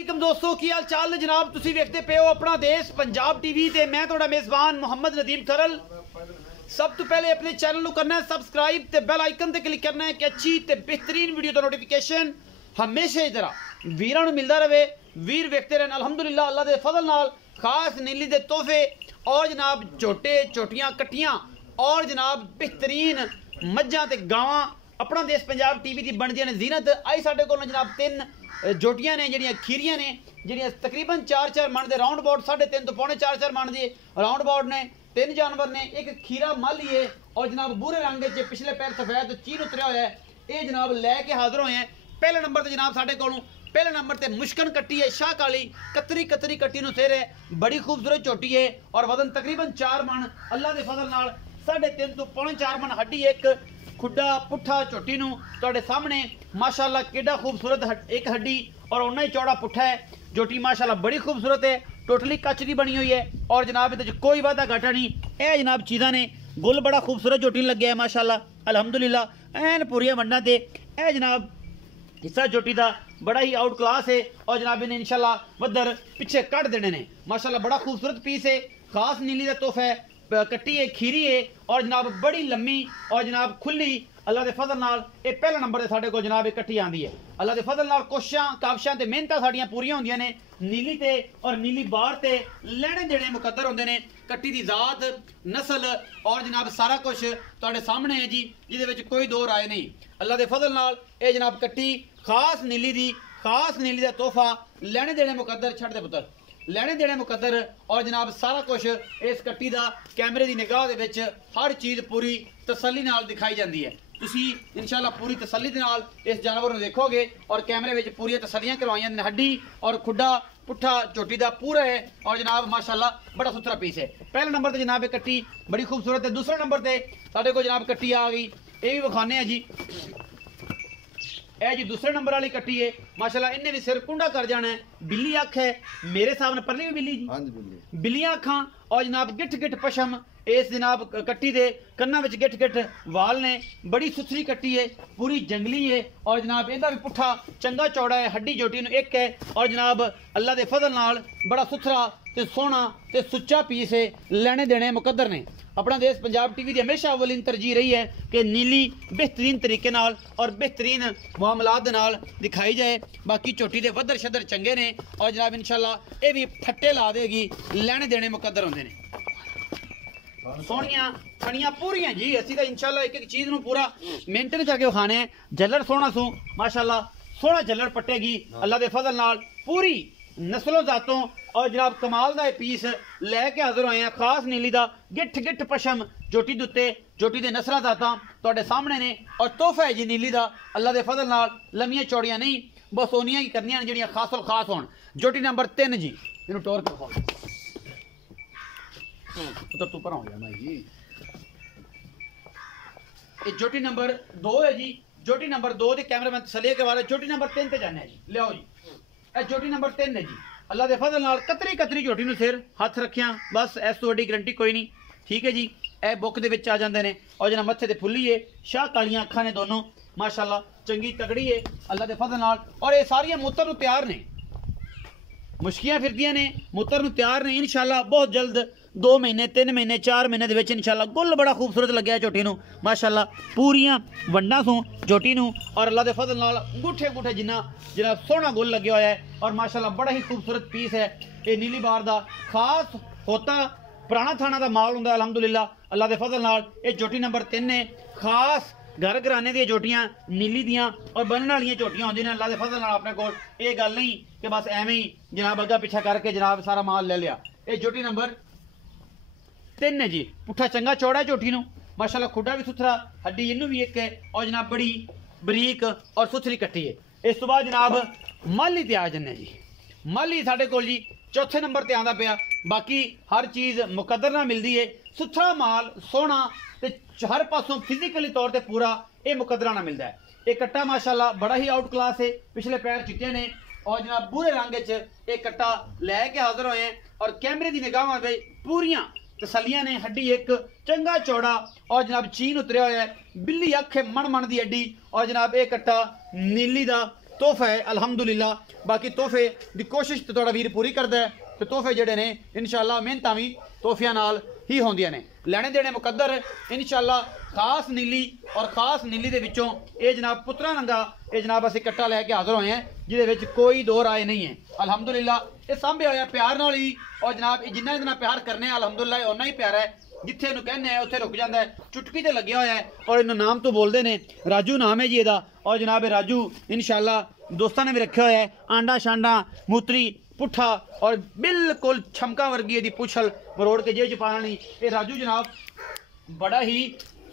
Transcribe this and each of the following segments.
वालेकुम दोस्तों की हाल चाल जनाब तुसी वेखते पे हो अपना देश पंजाब टीवी ते मैं थोड़ा मेजबान मोहम्मद नदीम खरल। सब तो पहले अपने चैनल को करना है सब्सक्राइब ते बेल आइकन ते क्लिक करना है कि अच्छी ते बेहतरीन वीडियो का नोटिफिकेशन हमेशा ही तरह वीरां नूं मिलता रहे। वीर वेखते रहन अल्हम्दुलिल्लाह अल्लाह दे फजल नाल खास नीली दे तोहफे और जनाब झोटे झोटियां कट्टियां और जनाब बेहतरीन मज्जां ते गावां अपना देश पंजाब टीवी की बनदियां ने जीनत आई साडे कोल जनाब तीन जोटियां ने जिहड़ियां खीरियां ने जिहड़ियां तकरीबन 4-4 मन के राउंड अबाउट 3.5 तो पौने 4-4 मन के राउंड अबाउट ने। तीन जानवर ने एक खीरा माली है और जनाब भूरे रंग के पिछले पैर सफेद चीन उतरिया हुआ है। ये जनाब लैके हाजिर होए हैं। पहले नंबर पर जनाब साडे कोलों पहले नंबर पर मुश्कन कट्टी है शाह काली कतरी कतरी कट्टी नूं सिर है बड़ी खूबसूरत झोटी है और वजन तकरीबन 4 मन अल्लाह के फजल नाल 3.5 तो पौने 4 मन हड्डी एक खुड्डा पुट्ठा झोटी नूं तुहाडे सामने माशाअल्लाह केडा खूबसूरत एक हड्डी और उन्ना ही चौड़ा पुट्ठा है। झोटी माशाअल्लाह बड़ी खूबसूरत है टोटली कच की बनी हुई है और जनाब इहदे कोई वादा घाटा नहीं। यह जनाब चीज़ां ने गुल बड़ा खूबसूरत झोटी लगे है माशाअल्लाह अल्हम्दुलिल्लाह एन पूरिया वंडा ते यह जनाब हिस्सा झोटी का बड़ा ही आउट क्लास है और जनाब इन्हें इंशाल्लाह वधर पिछे कट देने ने माशाअल्लाह बड़ा खूबसूरत पीस है खास नीली का तोहफा है कट्टी है खीरी है और जनाब बड़ी लम्मी और जनाब खुली अल्लाह के फजल नाल ये पहला नंबर से साढ़े को जनाब कट्टी आती है। अल्लाह के फजल नाल कोशिशां काबशां ते मेहनतां साड़ियां पूरियां होंदियां ने नीली ते और नीली बार ते लैने देने मुकद्दर होंदे ने। कट्टी दी जात नस्ल और जनाब सारा कुछ तुहाडे सामने है जी जिहदे विच कोई दो राय नहीं। अल्लाह के फजल नाल ये जनाब कट्टी खास नीली दा तोहफा लैने देने मुकद्दर छड़ दे पुत्तर लैने देने मुकद्दर और जनाब सारा कुछ इस कट्टी का कैमरे की निगाह दे विच हर चीज़ पूरी तसल्ली नाल दिखाई जाती है। तुसी इंशाल्लाह पूरी तसल्ली दे नाल इस जानवर को देखोगे और कैमरे में पूरी तसल्लियां करवाइयां ने हड्डी और खुड्डा पुट्ठा झोटी का पूरा है और जनाब माशाल्लाह बड़ा सुथरा पीस है। पहले नंबर पर जनाब कट्टी बड़ी खूबसूरत है। दूसरे नंबर पर साढ़े को जनाब कट्टी आ गई ये भी विखाने हैं जी जी दूसरे नंबर वाली कट्टी है माशाल्लाह इन्हें भी सिर कुंडा कर जाना है। बिल्ली अख है मेरे सामने परली भी बिल्ली जी बिल्लियां अखा और जनाब गिठ गिठ पशम इस जनाब कट्टी दे कन्ना विच गिठ गिठ वाल ने बड़ी सुथरी कट्टी है पूरी जंगली है और जनाब इहदा भी पुट्ठा चंगा चौड़ा है हड्डी झोटी नूं एक है और जनाब अल्लाह के फजल नाल बड़ा सुथरा ते सोहना ते सुच्चा पीस है लैने देने मुकद्दर ने। अपना देश पंजाब टीवी की हमेशा अव्वलीन तरजीह रही है कि नीली बेहतरीन तरीके नाल और बेहतरीन मामलात दे नाल दिखाई जाए। बाकी झोटी दे वधर शदर चंगे ने और जनाब इंशाल्लाह ये भी फट्टे ला देगी लैने देने मुकद्दर होंदे ने। सोहनियां खनियां पूरियां जी असी तो इंशाल्लाह एक एक चीज़ नूं पूरा मेंटेन करके खाने हैं। जल्लर सोहना सू माशाल्लाह सोहना जल्लर पट्टेगी अल्लाह के फजल नाल पूरी नस्लों जातों और जनाब कमाल का पीस लैके हाजिर होए हैं खास नीली का गिठ गिठ पशम झोटी दुत्ते झोटी के नस्ल जातां तुहाडे सामने ने और तोहफा है जी नीली का अल्लाह के फजल नाल लम्मियां चौड़ियां नहीं बस ओनियां ही करनियां जिहड़ियां खासों खास होण। झोटी नंबर 3 जी इन्हूं टोर के खाओ तो तू पर हो जाना जी। ये झोटी नंबर 2 है जी झोटी नंबर 2 के कैमरे में तसल्ली करवा रहे झोटी नंबर 3 ते जाने जी लियाओ जी ਇਹ झोटी नंबर 3 है जी अल्लाह के फजल नाल कतरी कतरी झोटी नूं सिर हथ रखिया बस इस तो वड्डी गारंटी कोई नहीं ठीक है जी। यह बुक दे विच आ जांदे ने और जना मत्थे ते फुल्ली है शाह कालियां अखां ने दोनों माशाल्लाह चंगी तगड़ी है अल्लाह के फजल नाल और ये सारियां मूत्र नूं तैयार ने मुश्कियां फिरदियां ने मूत्र नूं तैयार ने इंशाल्लाह बहुत जल्द 2 महीने 3 महीने 4 महीने दे विच इंशाल्लाह गुल बड़ा खूबसूरत लग्या झोटी नूं माशाल्लाह पूरियां वंडा सू झोटी नूं और अल्लाह के फजल नाल अंगूठे अंगूठे जिन्ना सोहना गुल लग्या होया है और माशाल्लाह बड़ा ही खूबसूरत पीस है। ये नीली बार दा खास होता पुराना थाना का माल हुंदा अल्हम्दुलिल्लाह अल्लाह के फजल नाल ये झोटी नंबर 3 ने खास घर घराने दी झोटियां नीली दियां और बनने वाली झोटियां होंदियां ने अल्लाह के फजल नाल अपने कोल ये गल नहीं कि बस एवें ही जनाब अग्गा पिछा करके जनाब सारा माल ले लिया। ये झोटी नंबर 3 है जी पुट्ठा चंगा चौड़ा झोटी नूं माशाल्लाह खुड्डा भी सुथरा हड्डी इनू भी एक है और जनाब बड़ी बरीक और सुथरी कट्टी है। इस तो बाद जनाब माली ते आ जन्ने जी माली साढ़े कोल जी चौथे नंबर ते आंदा पिया बाकी हर चीज़ मुकद्दर नाल मिलती है सुथरा माल सोहना ते हर पासों फिजिकली तौर पर पूरा ये मुकद्दरा नाल मिलता है। ये कट्टा माशाल्लाह बड़ा ही आउट क्लास है पिछले पैर चिट्टे ने और जनाब बुरे रंग च एक कट्टा लैके हाजिर होए हैं और कैमरे की निगाह में पूरियां तसलियां ने हड्डी एक चंगा चौड़ा और जनाब चीन उतरिया हुआ है बिल्ली अख मन मन की हड्डी और जनाब ये कट्टा नीली का ਤੋਹਫਾ ਹੈ ਅਲਹਮਦੁਲਿਲਾ। ਬਾਕੀ ਤੋਹਫੇ ਦੀ ਕੋਸ਼ਿਸ਼ ਤੇ ਤੁਹਾਡਾ ਵੀਰ ਪੂਰੀ ਕਰਦਾ ਹੈ ਤੇ ਤੋਹਫੇ ਜਿਹੜੇ ਨੇ ਇਨਸ਼ਾਅੱਲਾ ਮਿਹਨਤਾਂ ਵੀ ਤੋਹਫਿਆਂ ਨਾਲ ਹੀ ਹੁੰਦੀਆਂ ਨੇ। ਲੈਣੇ ਦੇਣੇ ਮੁਕੱਦਰ ਇਨਸ਼ਾਅੱਲਾ। ਖਾਸ ਨੀਲੀ ਔਰ ਖਾਸ ਨੀਲੀ ਦੇ ਵਿੱਚੋਂ ਇਹ ਜਨਾਬ ਪੁੱਤਰਾ ਨੰਗਾ ਇਹ ਜਨਾਬ ਅਸੀਂ ਕੱਟਾ ਲੈ ਕੇ ਹਾਜ਼ਰ ਹੋਏ ਹਾਂ, ਜਿਹਦੇ ਵਿੱਚ ਕੋਈ ਦੋ ਰਾਏ ਨਹੀਂ ਹੈ ਅਲਹਮਦੁਲਿਲਾ। ਇਹ ਸਾਂਭਿਆ ਹੋਇਆ ਪਿਆਰ ਨਾਲ ਹੀ, ਔਰ ਜਨਾਬ ਜਿੰਨਾ ਇਹਦੇ ਨਾਲ ਪਿਆਰ ਕਰਨੇ ਆ ਅਲਹਮਦੁਲਿਲਾ ਉਨਾ ਹੀ ਪਿਆਰਾ ਹੈ। ਜਿੱਥੇ ਇਹਨੂੰ ਕਹਿੰਦੇ ਆ ਉੱਥੇ ਰੁਕ ਜਾਂਦਾ ਹੈ, ਚੁਟਕੀ ਤੇ ਲੱਗਿਆ ਹੋਇਆ ਹੈ। ਔਰ ਇਹਨੂੰ ਨਾਮ ਤੋਂ ਬੋਲਦੇ ਨੇ ਰਾਜੂ ਨਾਮ ਹੈ ਜੀ ਇਹਦਾ। ਔਰ ਜਨਾਬ ਇਹ ਰਾਜੂ ਇਨਸ਼ਾਅੱਲਾ ਦੋਸਤਾਂ ਨੇ ਵੀ ਰੱਖਿਆ ਹੋਇਆ ਹੈ। ਆਂਡਾ ਸ਼ਾਂਡਾ ਮੂਤਰੀ ਪੁੱਠਾ ਔਰ ਬਿਲकुल ਛਮਕਾ ਵਰਗੀ ਇਹਦੀ ਪੁੱਛਲ ਮਰੋੜ ਕੇ ਜੇਬ ਚ ਪਾਣਾ ਨਹੀਂ। ਇਹ ਰਾਜੂ ਜਨਾਬ बड़ा ही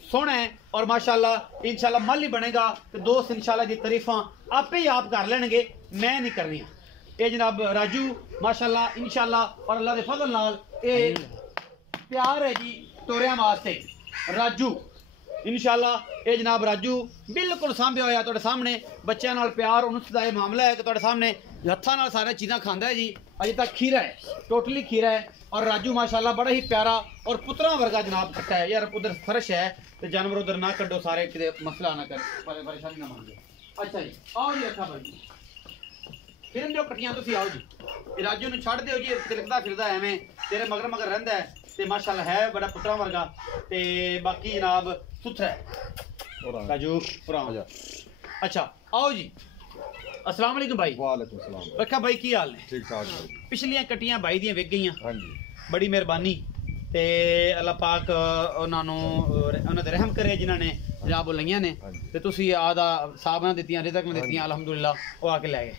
सोहना है और माशाल्लाह इंशाल्लाह मल ही बनेगा तो दोस्त इंशाल्लाह दी तारीफा आपे ही आप कर लेंगे, मैं नहीं करनी। ये जनाब राजू माशाल्लाह इंशाल्लाह और अल्लाह के फजल नाल ये प्यार है जी तोरिया वास्ते राजू इंशाल्लाह। ये जनाब राजू बिल्कुल सामभ्या होया तुहाडे सामने बच्चों नाल प्यार उन्स दा मामला है कि तुहाडे सामने हत्थां नाल सारी चीज़ां खांदा है जी। अजे तक खीरा है, टोटली खीरा है। और राजू माशाल्लाह बड़ा ही प्यारा और पुत्रा वर्गा जनाब कट्टा है यार। उधर फर्श है तो जानवर उधर ना कड्डो सारे, किते मसला ना कर परेशानी ना मान लो। अच्छा जी आओ जी रखा भाई फिर जो कट्टियां तुसीं आओ जी। ये राजू नूं छड्ड दिओ जी, तिलकदा फिरदा एवें तेरे मगर मगर रहिंदा है ते माशाल्लाह है बड़ा पुत्रा वर्गा ते बाकी जनाब सुथरा है राजू पुराना। अच्छा आओ जी अस्सलाम वालेकुम भाई। वालेकुम सलाम। रखा भाई की हाल ने? ठीक ठाक भाई। पिछलियां कट्टियां भाई दियां विक गईयां, हाँ जी बड़ी मेहरबानी ते अल्लाह पाक उन्होंने दे रहम करे जिन्होंने जनाब लईयां ने ते तुसीं आदा साहबां दित्तियां रिज़क ने दित्तियां अल्हम्दुलिल्लाह वो आके ले गए।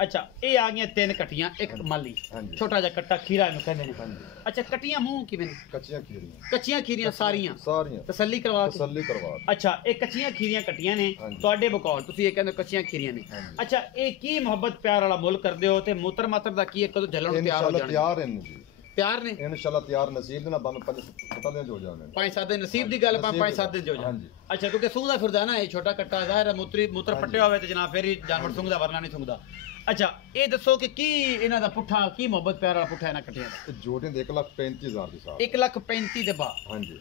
अच्छा ये आ गई तीन कट्टियां एक माली छोटा जा कट्टा खीरा इहनूं कहंदे ने। अच्छा कट्टियां मुंह किवें? कच्चियां खीरियां सारियां तसल्ली करवा। अच्छा ये कच्चियां खीरियां कट्टियां ने तुहाडे बकौल तुसीं ये कहंदे कच्चियां खीरियां ने। अच्छा ये की मोहब्बत प्यार वाला मुल करदे हो ते मूत्र मात्र दा की कदों झलण तैयार हो जाणे? प्यार ने इंशाल्लाह तैयार नसीब दे ना बम 5-7 दिन हो जाने 5-7 दिन नसीब दी गल 5-7 दिन हो जाने। अच्छा क्योंकि सूंघदा फिरदा ना ये छोटा कट्टा ज़ाहिर है मूत्र पट्टे होवे ते जनाब फिर ही जानवर सूंघदा वरना नहीं सूंघदा। अच्छा ये दसो कि की इन्हां दा पुट्ठा की मोहब्बत प्यार वाला पुट्ठा इन्हां कट्टियां दा? जोड़े दे 1,35,000 दी साहब 1,35,000 दे बा। हां जी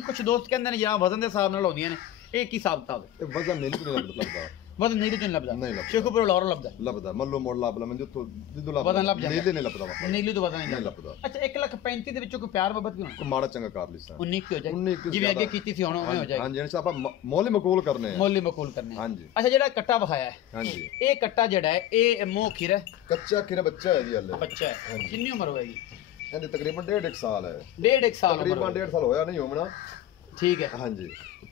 कुछ दोस्त कहंदे ने या वजन दे हिसाब नाल होंदियां ने, ये की हिसाब किताब है? वजन नहीं लगदा वजन नहीं तो लभदा शेखुपुर लाहौर लभदा मल्लो मोड़ लाबला मैं जो दिदुला वजन लभ नीले नहीं लभदा नीली तो वजन नहीं लभदा। अच्छा 1,35,000 ਦੇ ਵਿੱਚੋਂ ਕੋਈ ਪਿਆਰ ਮੁਹੱਬਤ ਕਿਉਂ को माड़ा चंगा कर लिसा 19 की हो जाए जिवें ਅੱਗੇ ਕੀਤੀ ਸੀ ਹੁਣ ਉਵੇਂ ਹੋ ਜਾਏਗੀ। हां जी इंशाल्लाह ਆਪਾਂ मोल मकबूल करने हैं मोल मकबूल करने। हां जी। अच्छा ਜਿਹੜਾ ਕੱਟਾ ਵਿਖਾਇਆ ਹੈ हां जी ਇਹ ਕੱਟਾ ਜਿਹੜਾ ਹੈ ਇਹ ਮੂੰਹ ਖੀਰਾ कच्चा खीरा बच्चा है जी हल्ले ਬੱਚਾ ਹੈ। ਕਿੰਨੀ ਉਮਰ ਹੋਏਗੀ? ਇਹਦੀ ਤਕਰੀਬਨ 1.5 ਸਾਲ ਹੈ। 1.5 ਸਾਲ ਤਕਰੀਬਨ 1.5 ਸਾਲ ਹੋਇਆ ਨਹੀਂ ਹੋਣਾ। ठीक है हाँ जी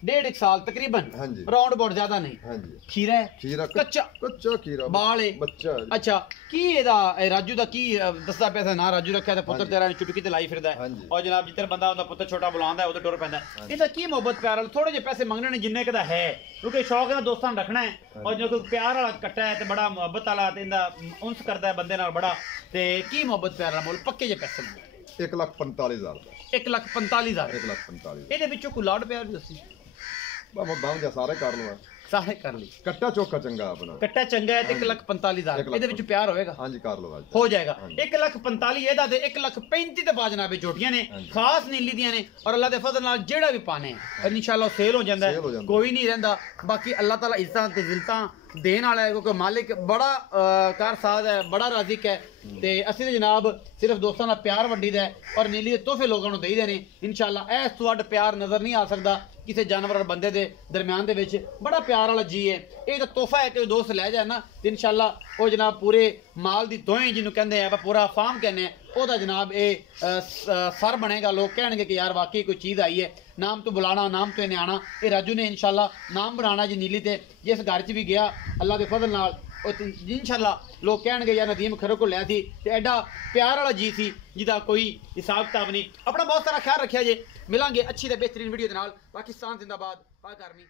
1.5 साल तकरीबन हाँ जी राउंड अबाउट ज्यादा नहीं। हाँ जी खीरा है खीरा कच्चा खीरा बाल है बच्चा। अच्छा की ਇਹਦਾ ਰਾਜੂ ਦਾ ਕੀ ਦੱਸਦਾ ਪਿਆ ਸੀ ਨਾ ਰਾਜੂ ਰੱਖਿਆ ਤੇ ਪੁੱਤਰ ਤੇਰਾ ਚੁਟਕੀ ਤੇ ਲਾਈ ਫਿਰਦਾ ਹੈ ਔਰ ਜਨਾਬ ਜਿੱਧਰ ਬੰਦਾ ਉਹਦਾ ਪੁੱਤਰ ਛੋਟਾ ਬੁਲਾਉਂਦਾ ਉਹਦੇ ਟੁਰ ਪੈਂਦਾ। ਇਹਦਾ ਕੀ ਮੁਹੱਬਤ ਪਿਆਰ ਵਾਲਾ ਥੋੜੇ ਜਿਹੇ ਪੈਸੇ ਮੰਗਣੇ ਨੇ ਜਿੰਨੇ ਕਦਾ ਹੈ ਕਿਉਂਕਿ ਸ਼ੌਕ ਨਾਲ ਦੋਸਤਾਂ ਨੂੰ ਰੱਖਣਾ ਹੈ ਔਰ ਜੋ ਕੋਈ ਪਿਆਰ ਵਾਲਾ ਕੱਟਾ ਹੈ ਤੇ ਬੜਾ ਮੁਹੱਬਤ ਵਾਲਾ ਤੇ ਇਹਦਾ ਉਨਸ ਕਰਦਾ ਹੈ ਬੰਦੇ ਨਾਲ ਬੜਾ ਤੇ ਕੀ ਮੁਹੱਬਤ ਪਿਆਰ ਵਾਲਾ ਮੁੱਲ ਪੱਕੇ ਜੇ ਪੈਸੇ ਮੰਗਦੇ 1,45,000 1,45,000 1,45,000 ਇਹਦੇ ਵਿੱਚੋਂ ਕੋਈ ਲਾਡ ਪਿਆਰ ਵੀ ਦੱਸੀ ਬਾਬਾ ਬਾਹਰ ਜਾ ਸਾਰੇ ਕਰ ਲਵਾ ਸਾਰੇ ਕਰ ਲਈ। ਕੱਟਾ ਚੋਖਾ ਚੰਗਾ ਆਪਣਾ ਕੱਟਾ ਚੰਗਾ ਹੈ ਤੇ 1,45,000 ਇਹਦੇ ਵਿੱਚ ਪਿਆਰ ਹੋਵੇਗਾ। ਹਾਂਜੀ ਕਰ ਲਵਾ ਹੋ ਜਾਏਗਾ 1,45,000 ਇਹਦਾ ਤੇ 1,35,000 ਤੇ ਬਾਜਨਾਬੇ ਜੋਟੀਆਂ ਨੇ ਖਾਸ ਨੀਲੀ ਦੀਆਂ ਨੇ ਔਰ ਅੱਲਾਹ ਦੇ ਫਜ਼ਲ ਨਾਲ ਜਿਹੜਾ ਵੀ ਪਾਣੇ ਇਨਸ਼ਾਅੱਲਾ ਸੇਲ ਹੋ ਜਾਂਦਾ ਹੈ ਕੋਈ ਨਹੀਂ ਰਹਿੰਦਾ। ਬਾਕੀ ਅੱਲਾਹ ਤਾਲਾ ਇੱਜ਼ਤਾਂ ਤੇ ਜ਼ਿਲਤਾਂ देने वाला है क्योंकि मालिक बड़ा कारसाज है बड़ा राजिक है ते असीं ते जनाब सिर्फ दोस्तों का प्यार वड्डीदा है और नीली दे तोहफे लोगों को देईदे ने इंशाअल्लाह। इस तो वड्ड प्यार नज़र नहीं आ सकता किसी जानवर और बंदे दे दरम्यान दे विच बड़ा प्यार वाला जी है। ये तो तोहफा है कि दोस्त लै जाए ना तो इंशाअल्लाह वो जनाब पूरे माल दी दोएं जिन्होंने कहते हैं पूरा फार्म कहने ओदा जनाब ये सर बनेगा। लोग कहेंगे कि यार वाकई कोई चीज़ आई है नाम तो बुलाना नाम तो इन्हें आना। ये राजू ने इंशाअल्लाह नाम बनाना जी नीली ते जिस घर च भी गया अल्लाह के फजल नाल इंशाअल्लाह लोग कहेंगे यार नदीम खरो को लिया थी तो एडा प्यार वाला जी थी जिदा कोई हिसाब किताब नहीं। अपना बहुत सारा ख्याल रखा जे मिलांगे अच्छी ते बेहतरीन वीडियो दे नाल। पाकिस्तान जिंदाबाद पाक आर्मी।